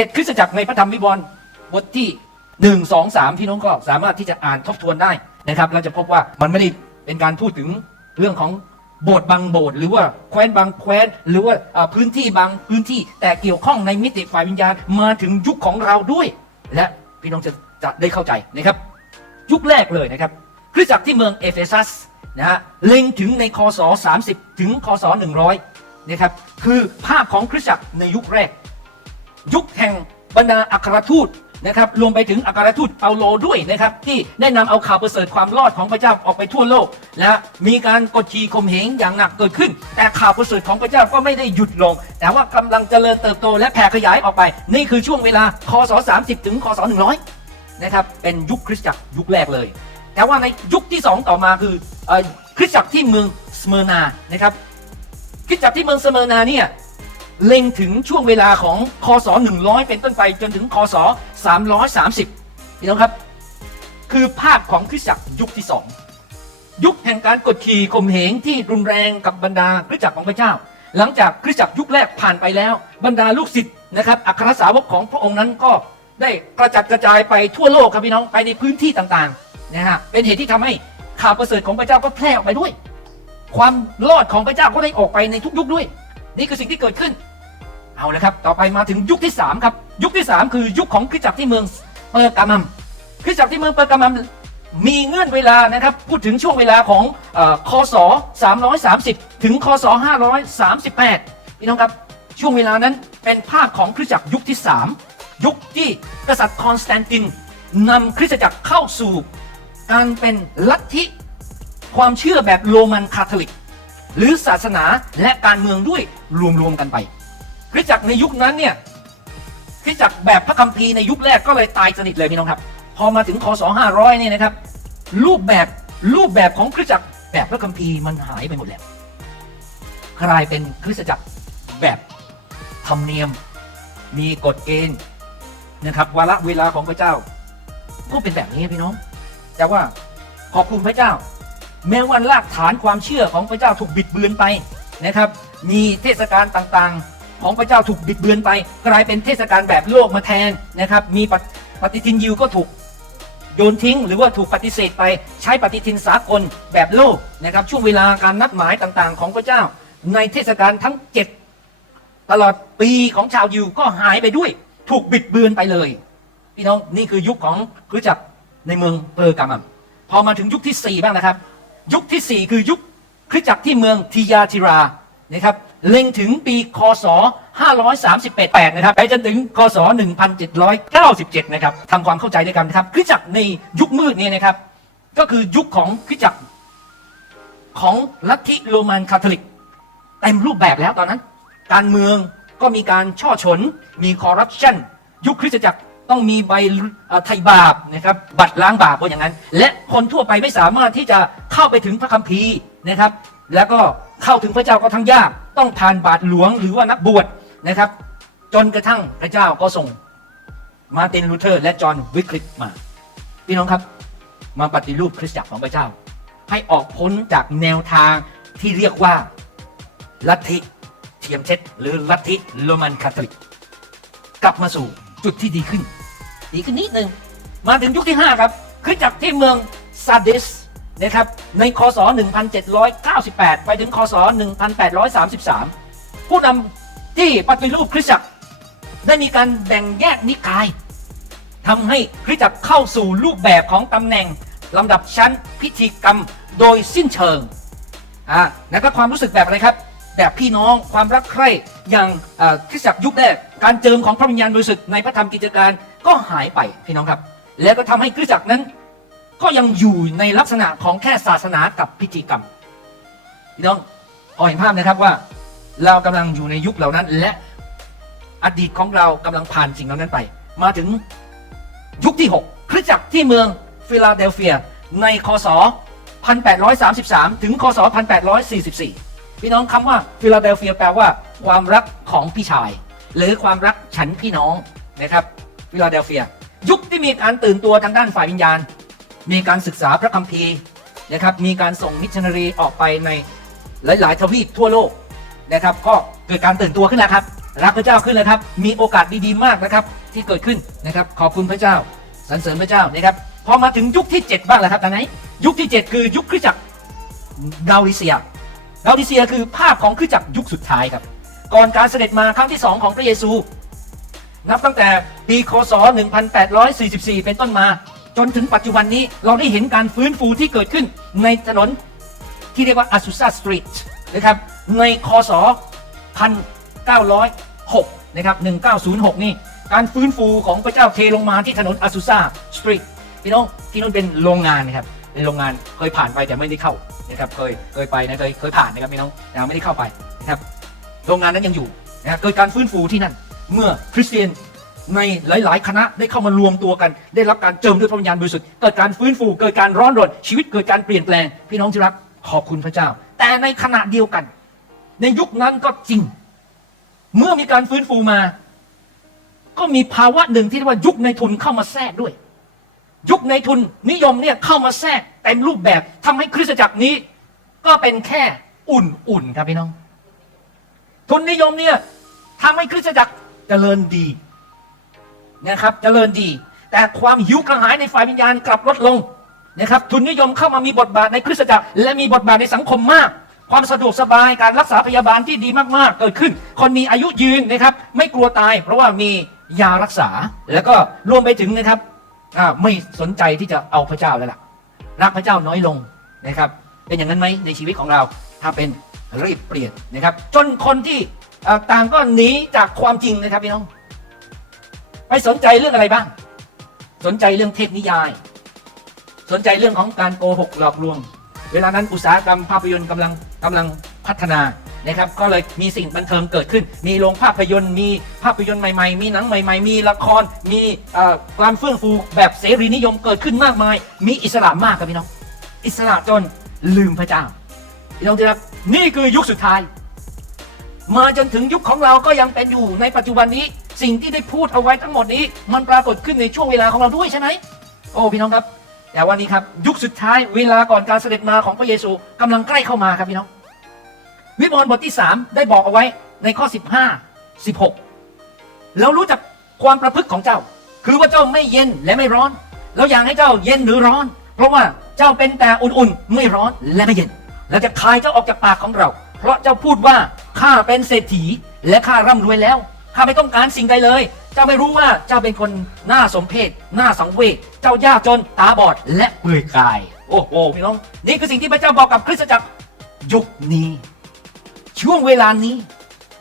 จ็ดคริสตจักรในพระธรรมวิวรณ์บทที่หนึ่งสองสามพี่น้องก็สามารถที่จะอ่านทบทวนได้นะครับเราจะพบว่ามันไม่ได้เป็นการพูดถึงเรื่องของโบสถ์บางโบสถ์หรือว่าแคว้นบางแคว้นหรือว่าอ่าพื้นที่บางพื้นที่ แต่เกี่ยวข้องในมิติฝ่ายวิญญาณมาถึงยุคของเราด้วย และพี่น้องจะจะได้เข้าใจนะครับ ยุคแรกเลยนะครับคริสตจักรที่เมืองเอเฟซัสนะฮะเล็งถึงในคศ 30 ถึงคศ 100นะครับคือภาพของคริสตจักรในยุคแรก ยุคแห่งบรรดาอัครทูตนะครับรวมไปถึงอัครทูตเปาโลด้วยนะครับที่ได้นำเอาข่าวประเสริฐความรอดของพระเจ้าออกไปทั่วโลก และมีการกดขี่ข่มเหงอย่างหนักเกิดขึ้น แต่ข่าวประเสริฐของพระเจ้าก็ไม่ได้หยุดลง แต่ว่ากำลังเจริญเติบโตและแผ่ขยายออกไป นี่คือช่วงเวลาคศ30 ถึงคศ100นะครับเป็นยุคคริสตจักรยุคแรกเลย แต่ว่าในยุคที่ 2 ต่อมาคืออคริสตจักรที่เมืองสเมอร์นานะครับคริสตจักรที่เมืองสเมอร์นาเนี่ย เล็งถึงช่วงเวลาของคศ100 เป็นต้นไปจนถึงคศ330พี่น้องครับ คือภาพของคริสตจักรยุคที่2ยุคแห่งการกดขี่ข่มเหงที่รุนแรงกับบรรดาคริสตจักรของพระเจ้า หลังจากคริสตจักรยุคแรกผ่านไปแล้ว บรรดาลูกศิษย์นะครับอัครสาวกของพระองค์นั้นก็ได้กระจัดกระจายไปทั่วโลกครับพี่น้องไปในพื้นที่ต่างๆนะฮะเป็นเหตุที่ทำให้ข่าวประเสริฐของพระเจ้าก็แพร่ออกไปด้วย ความรอดของพระเจ้าก็ได้ออกไปในทุกยุคด้วย นี่คือสิ่งที่เกิดขึ้น เอาละครับ ต่อไปมาถึงยุคที่ 3 ครับ ยุคที่ 3 คือยุคของคริสตจักรที่เมืองเปอร์กามัมคริสตจักรที่เมืองเปอร์กามัมมีเงื่อนเวลานะครับ พูดถึงช่วงเวลาของอคศ 330 ถึงคศ 538 พี่น้องครับ ช่วงเวลานั้นเป็นภาพของคริสตจักรยุคที่ 3 ยุคที่กษัตริย์คอนสแตนตินนำคริสตจักรเข้าสู่ การเป็นลัทธิความเชื่อแบบโรมันคาทอลิก หรือศาสนาและการเมืองด้วยรวมๆกันไป คริสตจักรในยุคนั้นเนี่ยคริสตจักรแบบพระคัมภีร์ในยุคแรกก็เลยตายสนิทเลยพี่น้องครับ พอมาถึงคศ500เนี่ยนะครับ รูปแบบรูปแบบของคริสตจักรแบบพระคัมภีร์มันหายไปหมดแล้วกลายเป็นคริสตจักรแบบธรรมเนียมมีกฎเกณฑ์นะครับวาระเวลาของพระเจ้า ก็เป็นแบบนี้พี่น้อง แต่ว่าขอบคุณพระเจ้า แม้วันรากฐานความเชื่อของพระเจ้าถูกบิดเบือนไปนะครับ มีเทศกาลต่างๆ ของพระเจ้าถูกบิดเบือนไป กลายเป็นเทศกาลแบบโลกมาแทนนะครับมีปฏิทินยิวก็ถูกโยนทิ้ง หรือว่าถูกปฏิเสธไปใช้ปฏิทินสากลแบบโลกนะครับช่วงเวลาการนัดหมายต่างๆ ของพระเจ้า ในเทศกาลทั้งเจ็ดตลอดปีของชาวยิวก็หายไปด้วย ถูกบิดเบือนไปเลย พี่น้องนี่คือยุคของคริสตจักรในเมืองเปอร์กามัมพอมาถึงยุคที่ 4 บ้างนะครับ ยุคทีสี่4 คือยุคคริสตจักรที่เมืองทิยาธิรานะครับ เล็งถึงปีคศ 538นะครับไปจนถึงคศ 1797 นะครับทำความเข้าใจด้วยกันนะครับคริสตจักรในยุคมืดเนี่ยนะครับ ก็คือยุคของคริสตจักรของลัทธิโรมันคาทอลิกเต็มรูปแบบแล้วตอนนั้น การเมืองก็มีการช่อฉนมีคอร์รัปชันยุคคริสตจักรต้องมีใบอ่อไถ่บาปนะครับ บัตรล้างบาปว่าอย่างนั้น และคนทั่วไปไม่สามารถที่จะเข้าไปถึงพระคัมภีร์นะครับ แล้วก็ เข้าถึงพระเจ้าก็ทั้งยาก ต้องผ่านบาทหลวงหรือว่านักบวชนะครับ จนกระทั่งพระเจ้าก็ส่งมาตินลูเทอร์ และจอห์นวิคลิตมา พี่น้องครับมาปฏิรูปคริสตจักรของพระเจ้า ให้ออกพ้นจากแนวทางที่เรียกว่าลัทธิเทียมเช็ดหรือลัทธิโรมันคาทอลิก กลับมาสู่จุดที่ดีขึ้น ดีขึ้นนิดนึง มาถึงยุคที่ 5 ครับคริสตจักรที่เมืองซาดิส นะครับในคศ 1798 ไปถึงคศ 1833 ผู้นำที่ปฏิรูปคริสตจักร ได้มีการแบ่งแยกนิกายทำให้คริสตจักรเข้าสู่รูปแบบของตำแหน่งลำดับชั้นพิธีกรรมโดยสิ้นเชิงอ่าแล้วก็ความรู้สึกแบบอะไรครับ แบบพี่น้องความรักใคร่อย่างคริสตจักรยุคแรกการเจิมของพระวิญญาณบริสุทธิ์ในพระธรรมกิจการก็หายไปพี่น้องครับ แล้วก็ทำให้คริสตจักรนั้น ก็ยังอยู่ในลักษณะของแค่ศาสนากับพิธีกรรมพี่น้องพอเห็นภาพนะครับว่าเรากำลังอยู่ในยุคเหล่านั้น และอดีตของเรากำลังผ่านสิ่งเหล่านั้นไป มาถึงยุคที่ 6 คริสตจักรที่เมืองฟิลาเดลเฟีย ในคศ 1833 ถึงคศ 1844 พี่น้องคำว่าฟิลาเดลเฟียแปลว่า ความรักของพี่ชาย หรือความรักฉันพี่น้องนะครับฟิลาเดลเฟีย ยุคที่มีการตื่นตัวทางด้านฝ่ายวิญญาณ มีการศึกษาพระคัมภีร์นะครับมีการส่งมิชชันนารีออกไปในหลาย ๆ ทวีปทั่วโลกนะครับ ก็เกิดการตื่นตัวขึ้นแล้วครับ รักพระเจ้าขึ้นเลยครับ มีโอกาสดี ๆ มากนะครับ ที่เกิดขึ้นนะครับ ขอบคุณพระเจ้าสรรเสริญพระเจ้านะครับพอมาถึงยุคที่ 7 บ้างแล้วครับตอนไหนยุคที่ 7 คือยุคคริสตจักรดาวิเซียดาวิเซียคือภาพของคริสตจักรยุคสุดท้ายครับ ก่อนการเสด็จมาครั้งที่ 2 ของพระเยซู นับตั้งแต่ปีคศ 1844 เป็นต้นมา จนถึงปัจจุบันนี้เราได้เห็นการฟื้นฟูที่เกิดขึ้นในถนนที่เรียกว่าอาซูซาสตรีทนะครับในคศ1906นะครับ1906 นี่ การฟื้นฟูของพระเจ้าเทลงมาที่ถนนอาซูซาสตรีทพี่น้องที่นั่นเป็นโรงงานนะครับเป็นโรงงานเคยผ่านไปแต่ไม่ได้เข้านะครับเคยเคยไปนะเคยเคยผ่านนะครับพี่น้องแต่ไม่ได้เข้าไปนะครับโรงงานนั้นยังอยู่นะเกิดการฟื้นฟูที่นั่นเมื่อคริสเตียน ในหลาย ๆ คณะได้เข้ามารวมตัวกัน ได้รับการเจิมด้วยพระวิญญาณบริสุทธิ์เกิดการฟื้นฟูเกิดการร้อนรนชีวิตเกิดการเปลี่ยนแปลงพี่น้องที่รักขอบคุณพระเจ้า แต่ในขณะเดียวกัน ในยุคนั้นก็จริง เมื่อมีการฟื้นฟูมา ก็มีภาวะหนึ่งที่เรียกว่ายุคในทุนเข้ามาแทรกด้วย ยุคในทุนนิยมเนี่ยเข้ามาแทรกเต็มรูปแบบทำให้คริสตจักรนี้ ก็เป็นแค่อุ่นๆครับพี่น้อง ทุนนิยมเนี่ยทำให้คริสตจักรเจริญดี นะครับเจริญดี แต่ความหิวกระหายในฝ่ายวิญญาณกลับลดลงนะครับทุนนิยมเข้ามามีบทบาทในคริสตจักรและมีบทบาทในสังคมมาก ความสะดวกสบายการรักษาพยาบาลที่ดีมากๆ เกิดขึ้น คนมีอายุยืนนะครับ ไม่กลัวตาย เพราะว่ามียารักษาแล้วก็รวมไปถึงนะครับไม่สนใจที่จะเอาพระเจ้าแล้วล่ะ รักพระเจ้าน้อยลงนะครับ เป็นอย่างนั้นไหมในชีวิตของเรา ถ้าเป็นรีบเปลี่ยนนะครับ จนคนที่ต่างก็หนีจากความจริงนะครับพี่น้อง ไปสนใจเรื่องอะไรบ้าง สนใจเรื่องเทพนิยาย สนใจเรื่องของการโกหกหลอกลวง เวลานั้นอุตสาหกรรมภาพยนตร์กำลังกำลังพัฒนานะครับ ก็เลยมีสิ่งบันเทิงเกิดขึ้น มีโรงภาพยนตร์ มีภาพยนตร์ใหม่ๆ มีหนังใหม่ ๆ มีละคร มีเอ่อการเฟื่องฟูแบบเสรีนิยมเกิดขึ้นมากมาย มีอิสระมากครับพี่น้อง อิสระจนลืมพระเจ้าพี่น้องที่รักนี่คือยุคสุดท้าย มาจนถึงยุคของเราก็ยังเป็นอยู่ในปัจจุบันนี้ สิ่งที่ได้พูดเอาไว้ทั้งหมดนี้ มันปรากฏขึ้นในช่วงเวลาของเราด้วยใช่ไหมโอ้พี่น้องครับ แต่วันนี้ครับ ยุคสุดท้ายเวลาก่อนการเสด็จมาของพระเยซูกำลังใกล้เข้ามาครับพี่น้อง วิวรณ์บทที่ 3 ได้บอกเอาไว้ในข้อ 15 16แล้วรู้จักความประพฤติของเจ้า คือว่าเจ้าไม่เย็นและไม่ร้อนแล้วอยากให้เจ้าเย็นหรือร้อน เพราะว่าเจ้าเป็นแต่อุ่นๆ ไม่ร้อนและไม่เย็นแล้วจะคายเจ้าออกจากปากของเรา เพราะเจ้าพูดว่าข้าเป็นเศรษฐีและข้าร่ำรวยแล้ว ข้าไม่ต้องการสิ่งใดเลย เจ้าไม่รู้ว่าเจ้าเป็นคนน่าสมเพชน่าสังเวช เจ้ายากจนตาบอดและเปลือยกาย โอ้โหพี่น้อง นี่คือสิ่งที่พระเจ้าบอกกับคริสตจักรยุคนี้ ช่วงเวลานี้